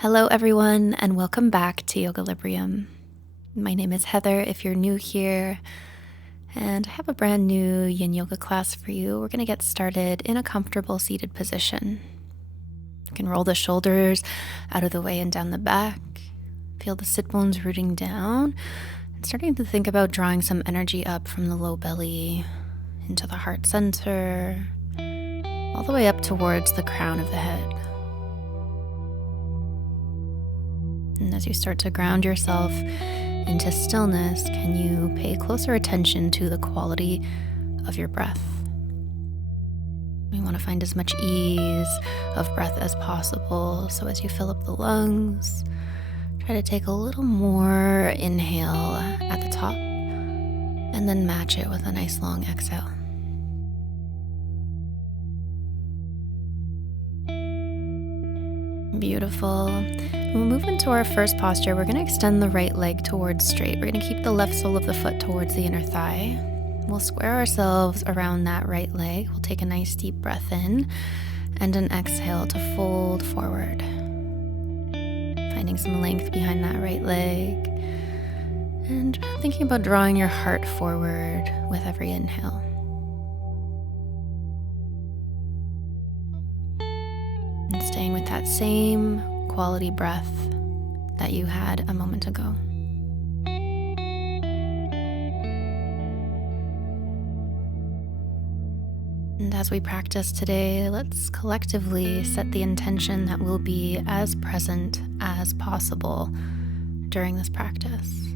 Hello, everyone, and welcome back to Yogalibrium. My name is Heather if you're new here, and I have a brand new yin yoga class for you. We're going to get started in a comfortable seated position. You can roll the shoulders out of the way and down the back. Feel the sit bones rooting down and starting to think about drawing some energy up from the low belly into the heart center, all the way up towards the crown of the head. And as you start to ground yourself into stillness, can you pay closer attention to the quality of your breath? We want to find as much ease of breath as possible. So as you fill up the lungs, try to take a little more inhale at the top and then match it with a nice long exhale. Beautiful. We'll move into our first posture. We're going to extend the right leg towards straight. We're going to keep the left sole of the foot towards the inner thigh. We'll square ourselves around that right leg. We'll take a nice deep breath in and an exhale to fold forward. Finding some length behind that right leg. And thinking about drawing your heart forward with every inhale. And staying with that same quality breath that you had a moment ago. And as we practice today, let's collectively set the intention that we'll be as present as possible during this practice.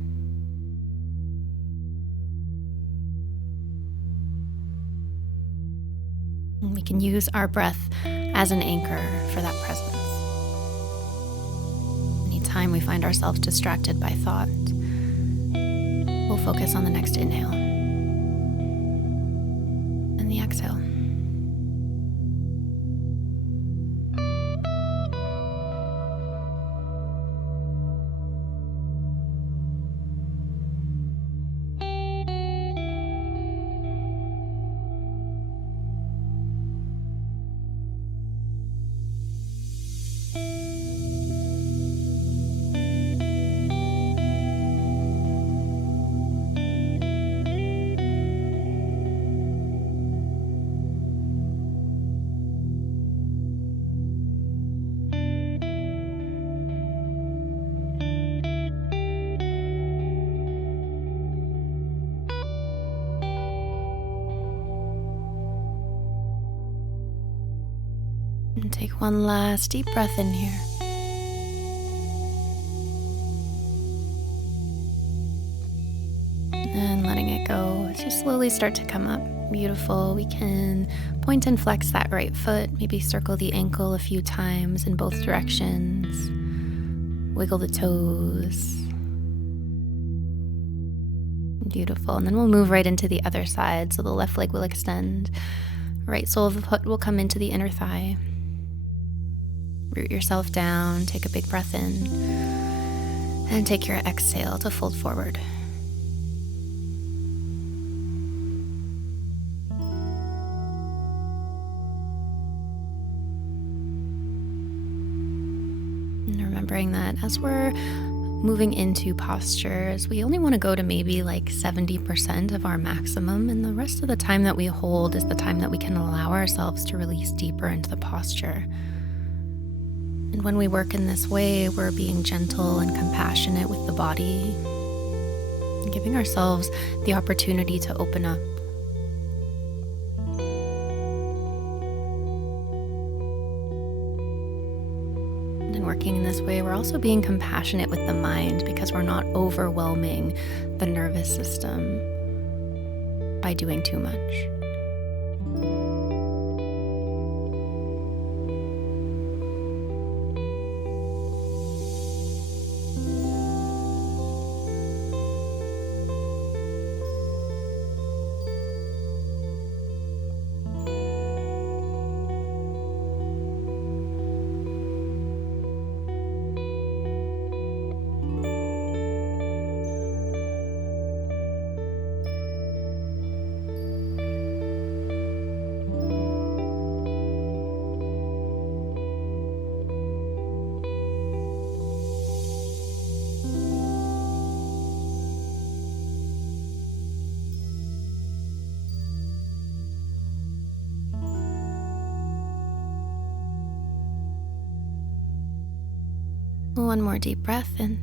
And we can use our breath as an anchor for that presence. Anytime we find ourselves distracted by thought, we'll focus on the next inhale and the exhale. And take one last deep breath in here. And letting it go as you slowly start to come up. Beautiful. We can point and flex that right foot, maybe circle the ankle a few times in both directions. Wiggle the toes. Beautiful. And then we'll move right into the other side. So the left leg will extend. Right sole of the foot will come into the inner thigh. Root yourself down, take a big breath in, and take your exhale to fold forward. And remembering that as we're moving into postures, we only want to go to maybe like 70% of our maximum, and the rest of the time that we hold is the time that we can allow ourselves to release deeper into the posture. And when we work in this way, we're being gentle and compassionate with the body, and giving ourselves the opportunity to open up. And in working in this way, we're also being compassionate with the mind because we're not overwhelming the nervous system by doing too much. One more deep breath in.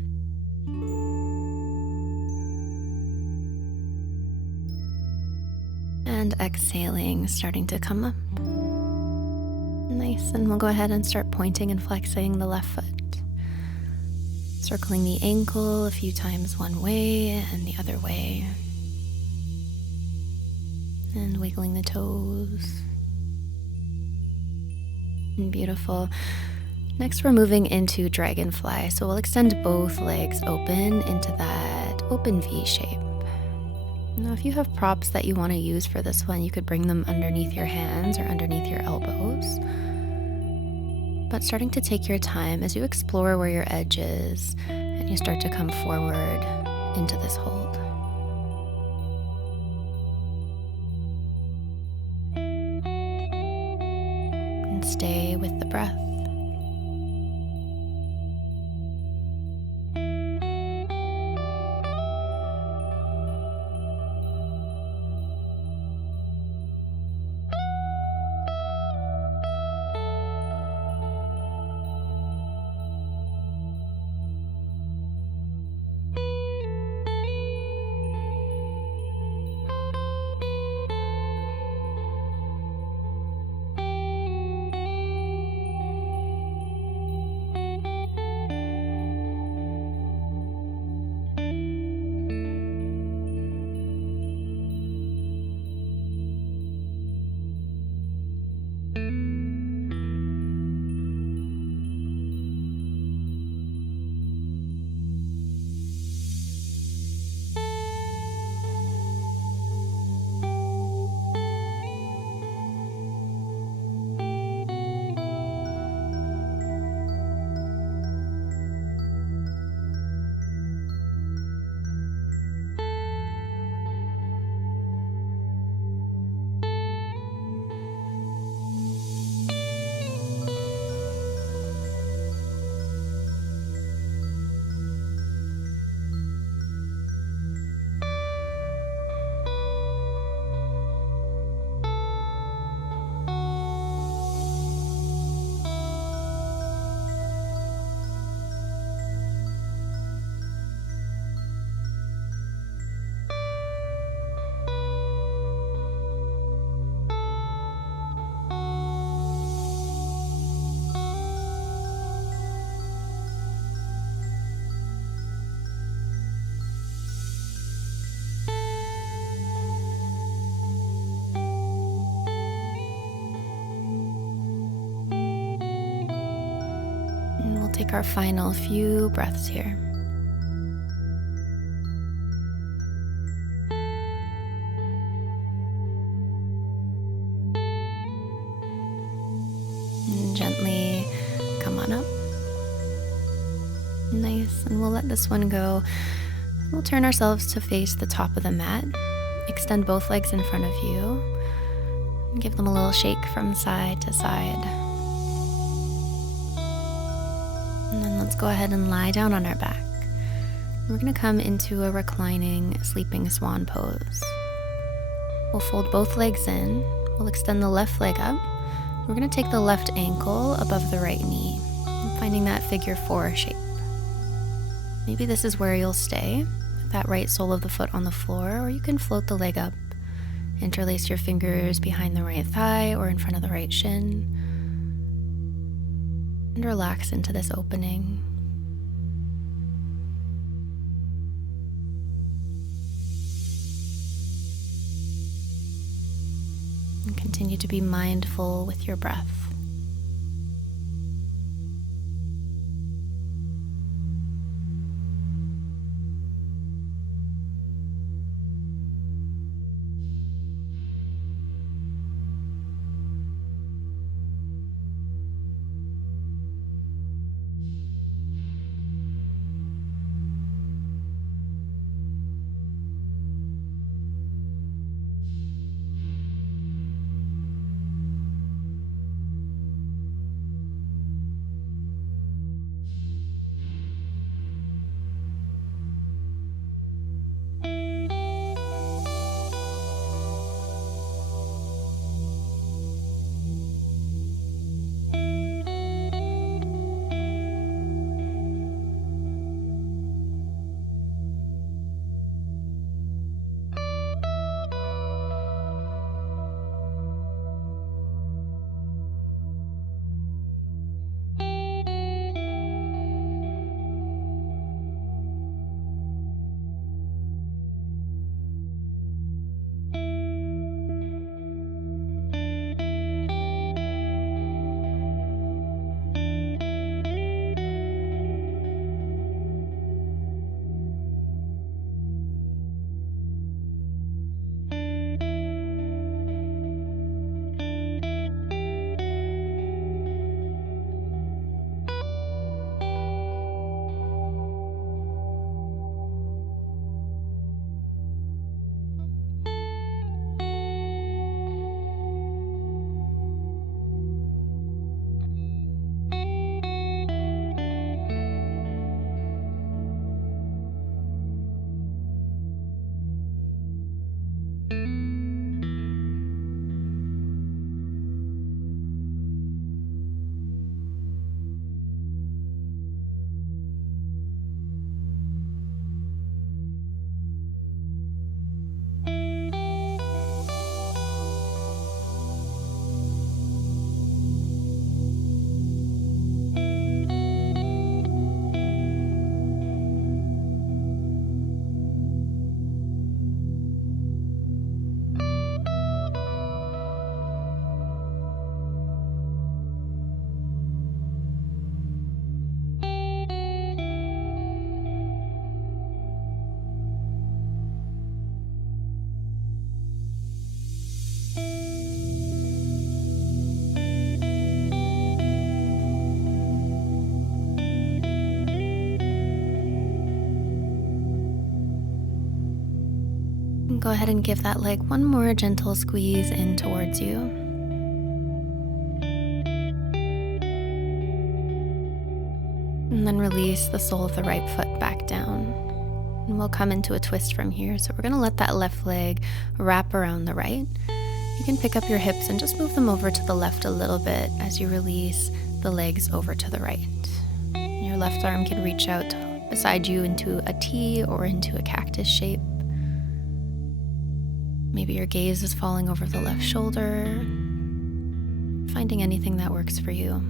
And exhaling, starting to come up. Nice, and we'll go ahead and start pointing and flexing the left foot. Circling the ankle a few times one way and the other way. And wiggling the toes. And beautiful. Next, we're moving into Dragonfly. So we'll extend both legs open into that open V shape. Now, if you have props that you want to use for this one, you could bring them underneath your hands or underneath your elbows. But starting to take your time as you explore where your edge is and you start to come forward into this hold. And stay with the breath. Take our final few breaths here. And gently come on up. Nice, and we'll let this one go. We'll turn ourselves to face the top of the mat. Extend both legs in front of you. And give them a little shake from side to side. And then let's go ahead and lie down on our back. We're going to come into a reclining sleeping swan pose. We'll fold both legs in. We'll extend the left leg up. We're going to take the left ankle above the right knee, finding that figure 4 shape. Maybe this is where you'll stay, with that right sole of the foot on the floor, or you can float the leg up. Interlace your fingers behind the right thigh or in front of the right shin. And relax into this opening. And continue to be mindful with your breath. Go ahead and give that leg one more gentle squeeze in towards you. And then release the sole of the right foot back down. And we'll come into a twist from here. So we're going to let that left leg wrap around the right. You can pick up your hips and just move them over to the left a little bit as you release the legs over to the right. Your left arm can reach out beside you into a T or into a cactus shape. Maybe your gaze is falling over the left shoulder, finding anything that works for you.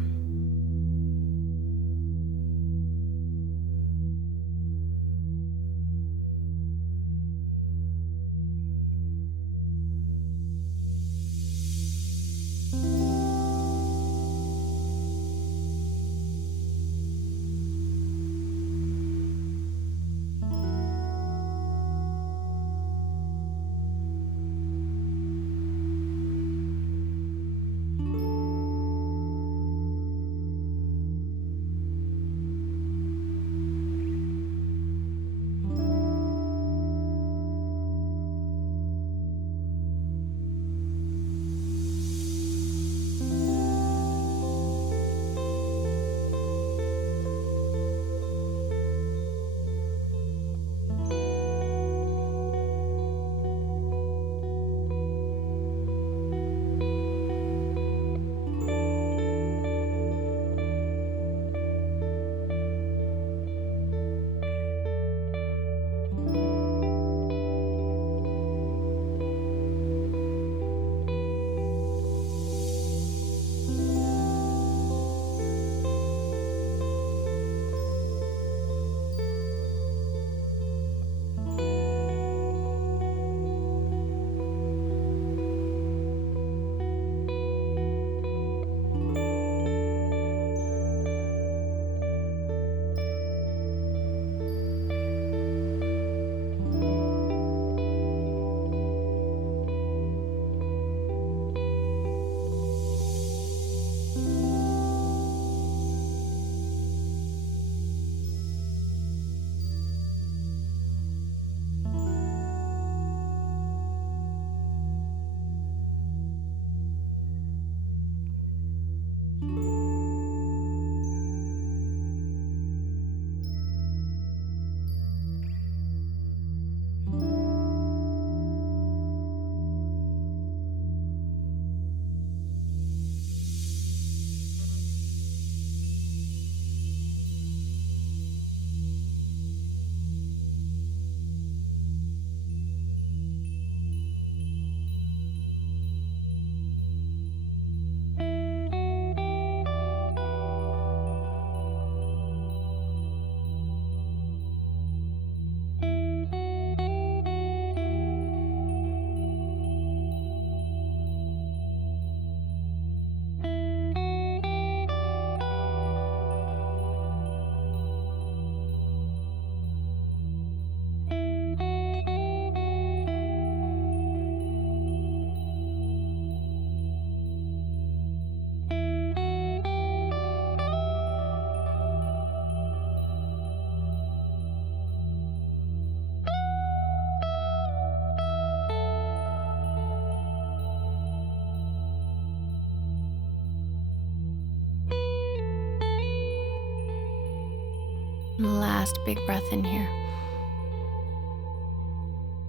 Last big breath in here.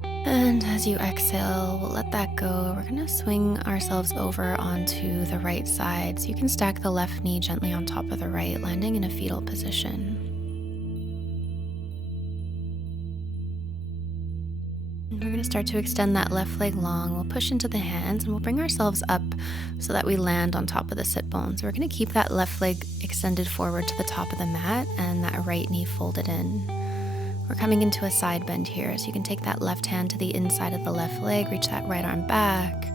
And as you exhale, we'll let that go. We're going to swing ourselves over onto the right side. So you can stack the left knee gently on top of the right, landing in a fetal position. And we're going to start to extend that left leg long. We'll push into the hands and we'll bring ourselves up so that we land on top of the sit bones. We're going to keep that left leg extended forward to the top of the mat and that right knee folded in. We're coming into a side bend here, so you can take that left hand to the inside of the left leg, reach that right arm back,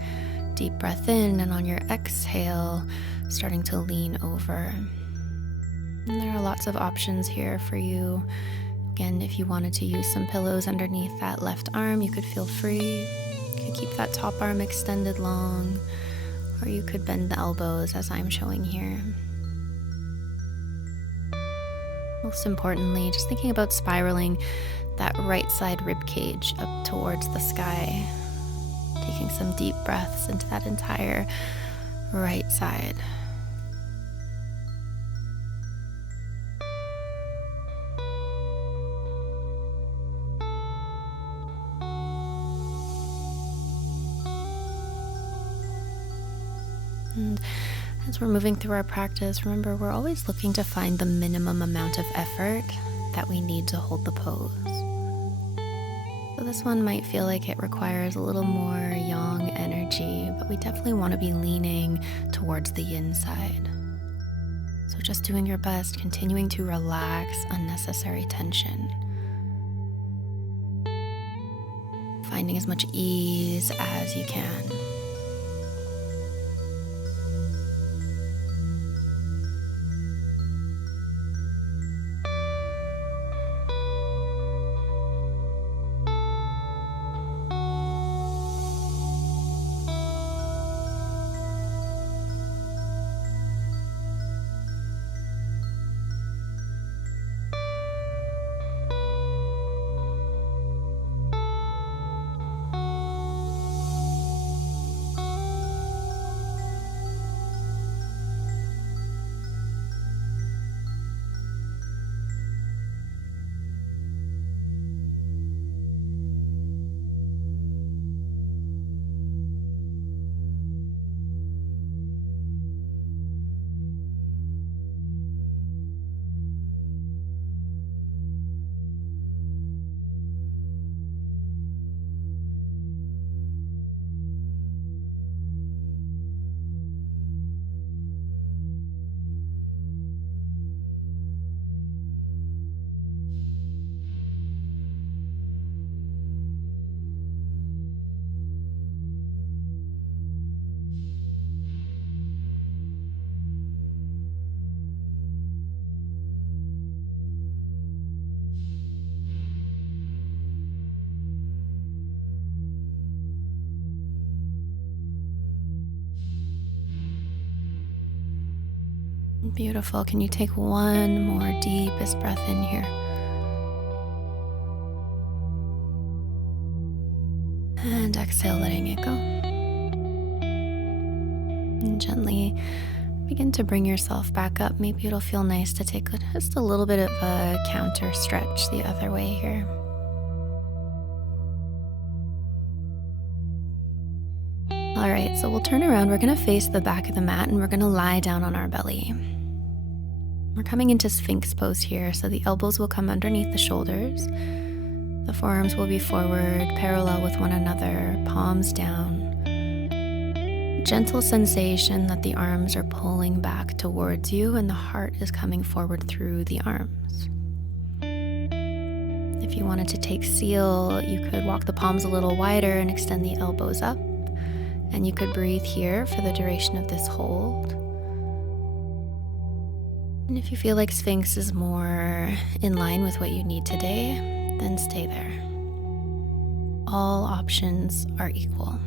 deep breath in, and on your exhale, starting to lean over. And there are lots of options here for you. Again, if you wanted to use some pillows underneath that left arm, you could feel free. You could keep that top arm extended long, or you could bend the elbows as I'm showing here. Most importantly, just thinking about spiraling that right side rib cage up towards the sky. Taking some deep breaths into that entire right side. And as we're moving through our practice, remember we're always looking to find the minimum amount of effort that we need to hold the pose. So this one might feel like it requires a little more yang energy, but we definitely want to be leaning towards the yin side. So just doing your best, continuing to relax unnecessary tension. Finding as much ease as you can. Beautiful. Can you take one more deepest breath in here? And exhale, letting it go. And gently begin to bring yourself back up. Maybe it'll feel nice to take just a little bit of a counter stretch the other way here. All right, so we'll turn around. We're going to face the back of the mat and we're going to lie down on our belly. We're coming into Sphinx pose here, so the elbows will come underneath the shoulders. The forearms will be forward, parallel with one another, palms down. Gentle sensation that the arms are pulling back towards you and the heart is coming forward through the arms. If you wanted to take seal, you could walk the palms a little wider and extend the elbows up. And you could breathe here for the duration of this hold. And if you feel like Sphinx is more in line with what you need today, then stay there. All options are equal.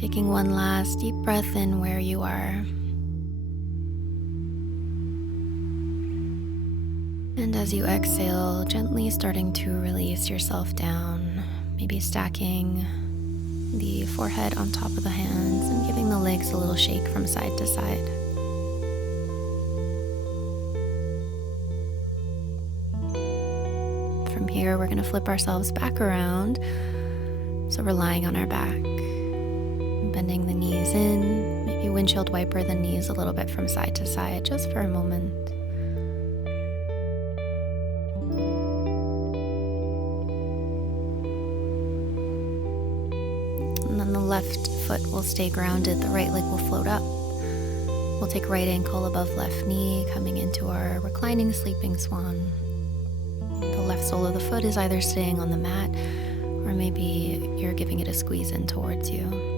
Taking one last deep breath in where you are. And as you exhale, gently starting to release yourself down, maybe stacking the forehead on top of the hands and giving the legs a little shake from side to side. From here, we're going to flip ourselves back around. So we're lying on our back, bending the knees in, maybe windshield wiper the knees a little bit from side to side just for a moment. And then the left foot will stay grounded, the right leg will float up. We'll take right ankle above left knee, coming into our reclining sleeping swan. The left sole of the foot is either staying on the mat, or maybe you're giving it a squeeze in towards you.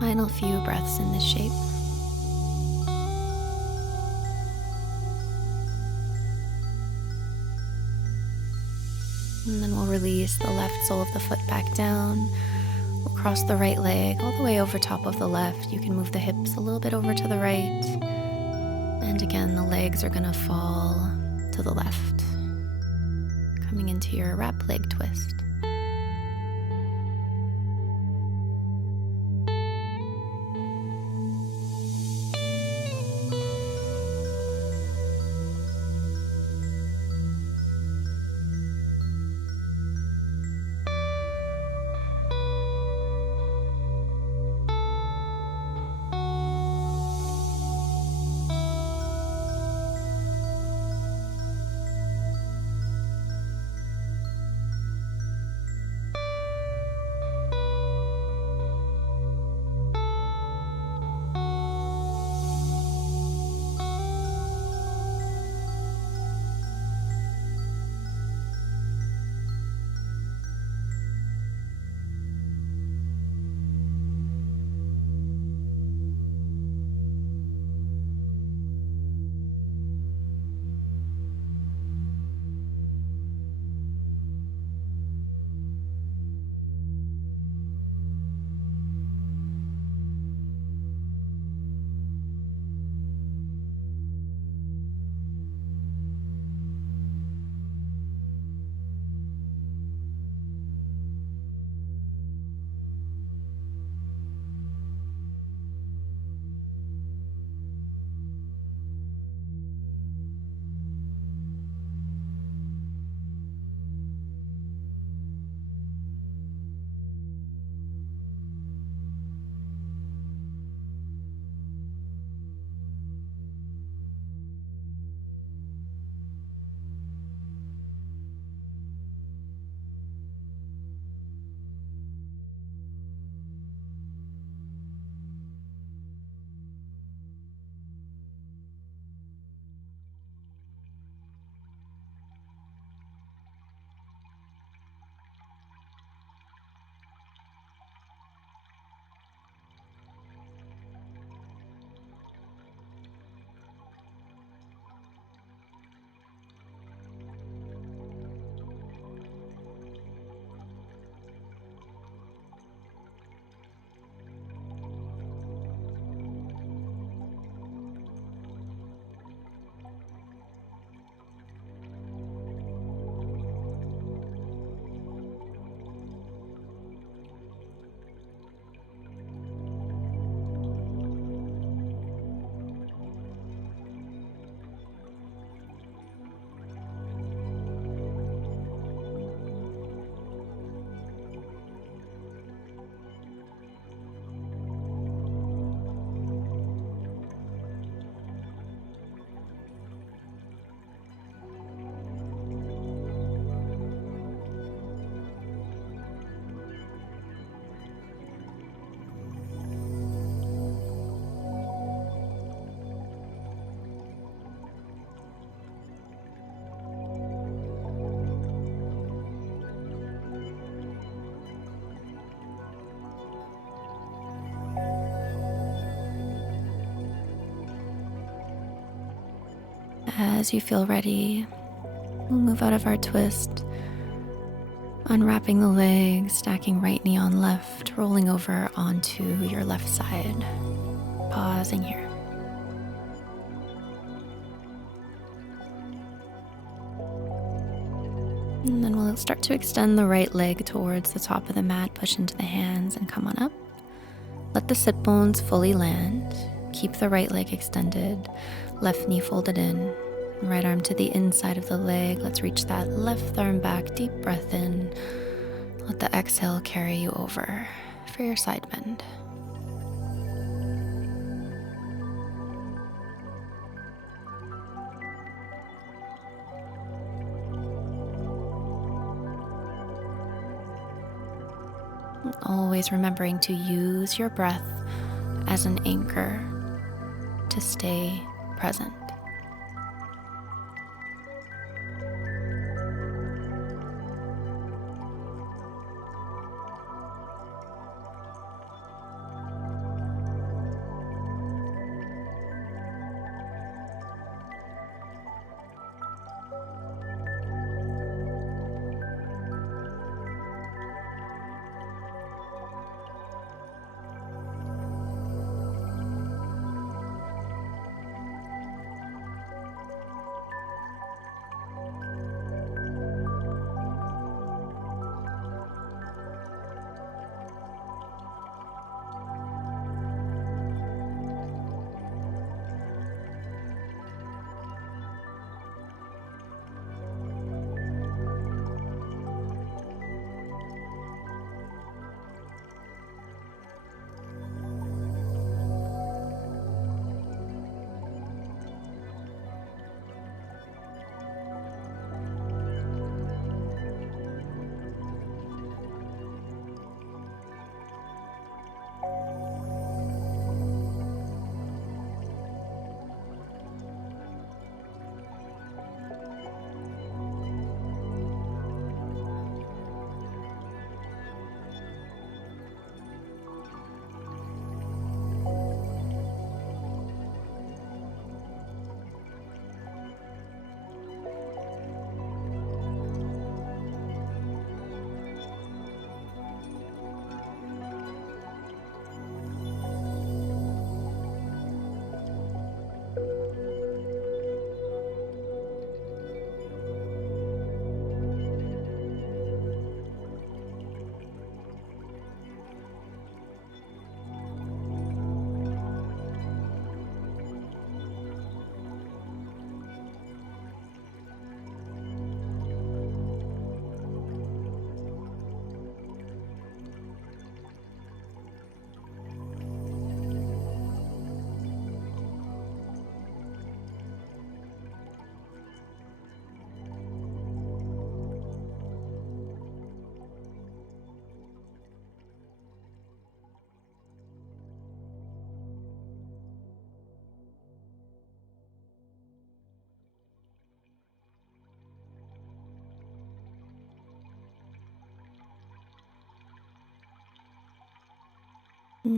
Final few breaths in this shape. And then we'll release the left sole of the foot back down. We'll cross the right leg all the way over top of the left. You can move the hips a little bit over to the right. And again, the legs are going to fall to the left, coming into your wrap leg twist. As you feel ready, we'll move out of our twist, unwrapping the legs, stacking right knee on left, rolling over onto your left side. Pausing here. And then we'll start to extend the right leg towards the top of the mat, push into the hands and come on up. Let the sit bones fully land. Keep the right leg extended, left knee folded in, right arm to the inside of the leg. Let's reach that left arm back, deep breath in. Let the exhale carry you over for your side bend. Always remembering to use your breath as an anchor to stay present.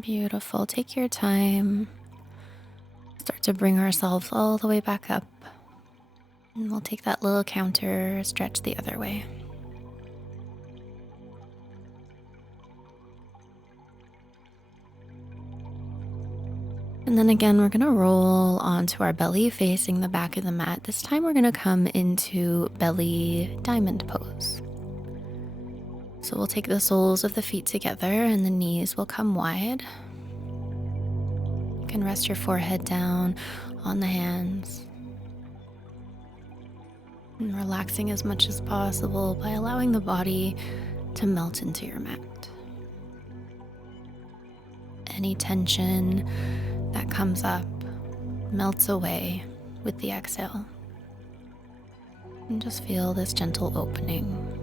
Beautiful. Take your time. Start to bring ourselves all the way back up. And we'll take that little counter, stretch the other way. And then again, we're going to roll onto our belly facing the back of the mat. This time we're going to come into belly diamond pose. So we'll take the soles of the feet together and the knees will come wide. You can rest your forehead down on the hands. And relaxing as much as possible by allowing the body to melt into your mat. Any tension that comes up melts away with the exhale. And just feel this gentle opening.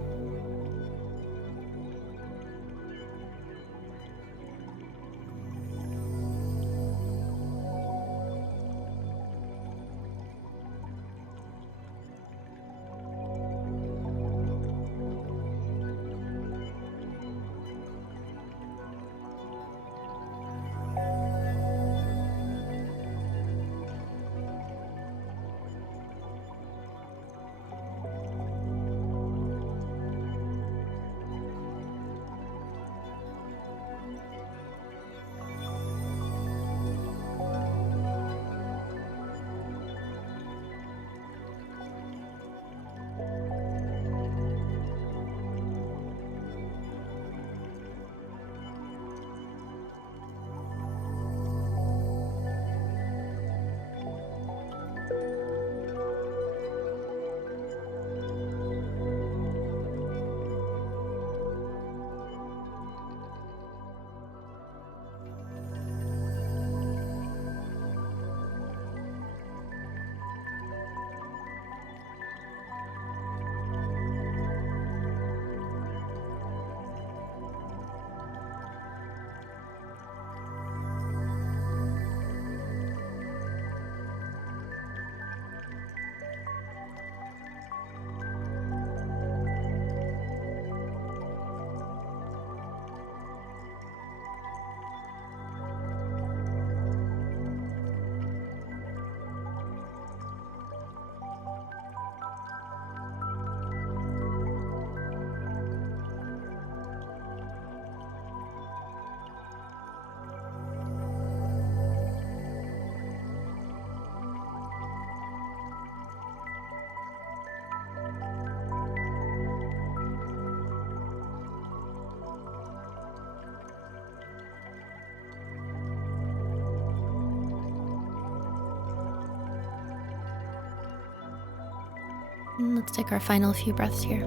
And let's take our final few breaths here.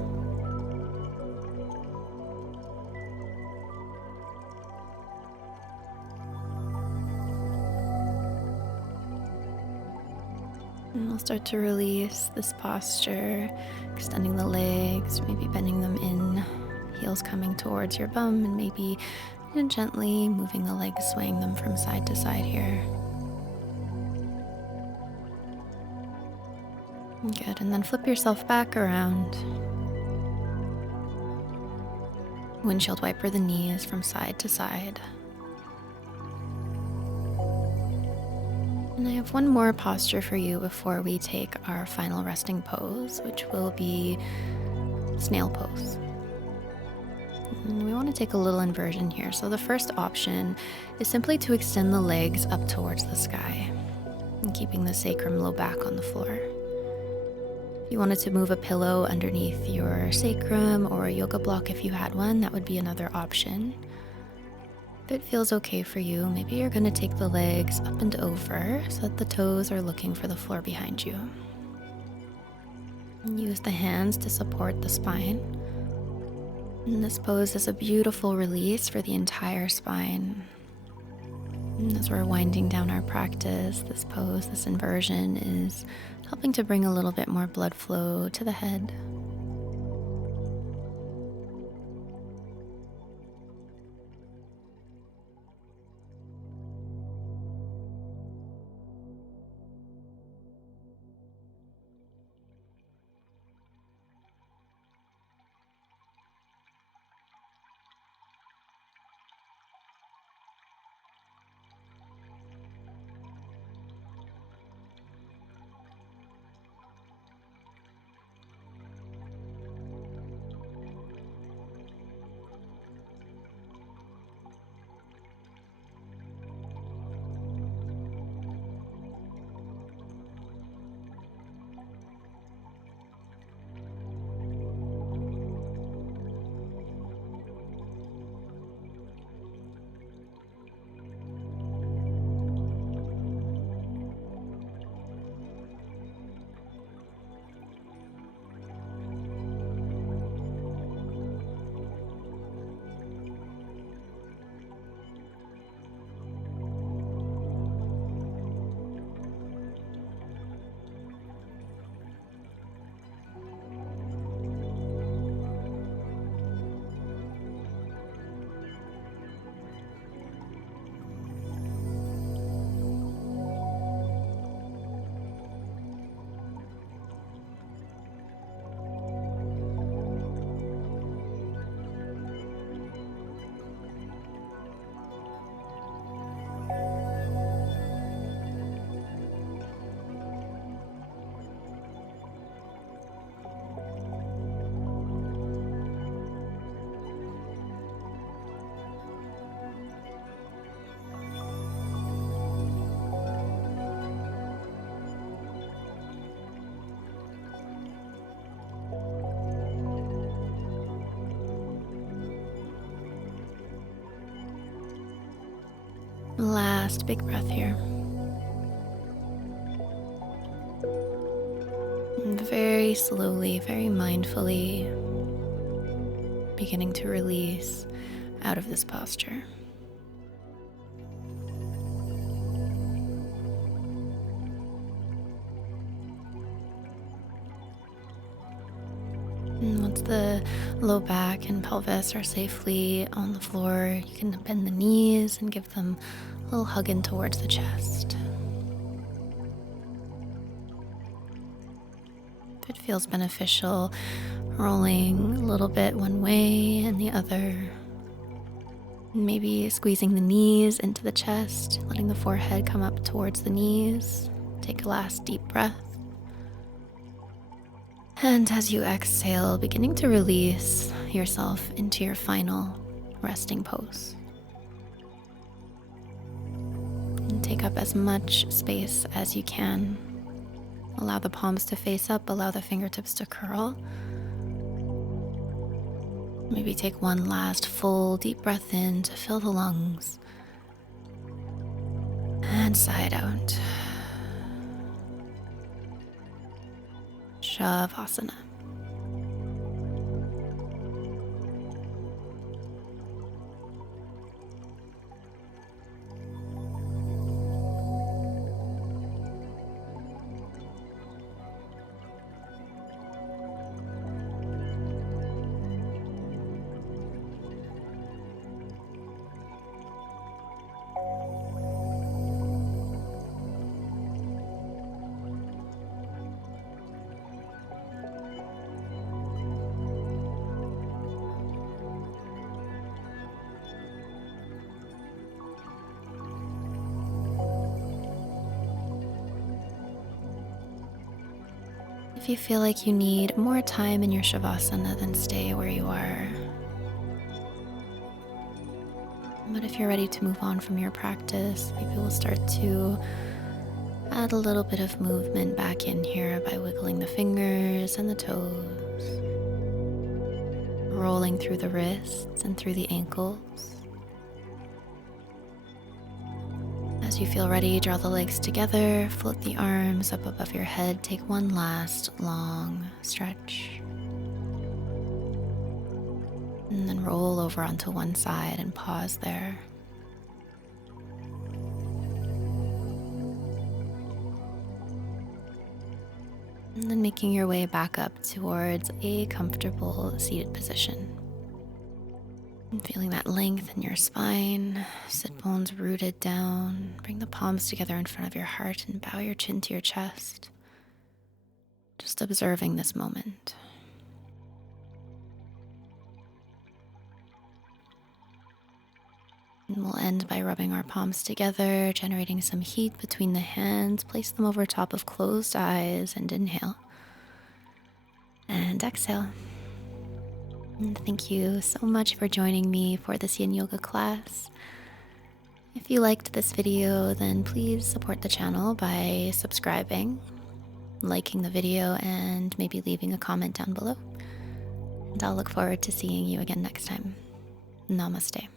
And we'll start to release this posture, extending the legs, maybe bending them in, heels coming towards your bum, and maybe gently moving the legs, swaying them from side to side here. Good, and then flip yourself back around. Windshield wiper the knees from side to side. And I have one more posture for you before we take our final resting pose, which will be snail pose. And we want to take a little inversion here. So the first option is simply to extend the legs up towards the sky and keeping the sacrum low back on the floor. If you wanted to move a pillow underneath your sacrum or a yoga block if you had one, that would be another option. If it feels okay for you, maybe you're going to take the legs up and over so that the toes are looking for the floor behind you. And use the hands to support the spine. And this pose is a beautiful release for the entire spine. And as we're winding down our practice, this pose, this inversion is helping to bring a little bit more blood flow to the head. Last big breath here. And very slowly, very mindfully, beginning to release out of this posture. And once the low back and pelvis are safely on the floor, you can bend the knees and give them a little hug in towards the chest. If it feels beneficial, rolling a little bit one way and the other. Maybe squeezing the knees into the chest, letting the forehead come up towards the knees. Take a last deep breath. And as you exhale, beginning to release yourself into your final resting pose. And take up as much space as you can. Allow the palms to face up, allow the fingertips to curl. Maybe take one last full deep breath in to fill the lungs. And sigh it out. Shavasana. If you feel like you need more time in your Shavasana, then stay where you are. But if you're ready to move on from your practice, maybe we'll start to add a little bit of movement back in here by wiggling the fingers and the toes, rolling through the wrists and through the ankles. As you feel ready, draw the legs together, float the arms up above your head, take one last long stretch. And then roll over onto one side and pause there. And then making your way back up towards a comfortable seated position. And feeling that length in your spine, sit bones rooted down. Bring the palms together in front of your heart and bow your chin to your chest. Just observing this moment. And we'll end by rubbing our palms together, generating some heat between the hands. Place them over top of closed eyes and inhale. And exhale. And thank you so much for joining me for this yin yoga class. If you liked this video, then please support the channel by subscribing, liking the video, and maybe leaving a comment down below. And I'll look forward to seeing you again next time. Namaste.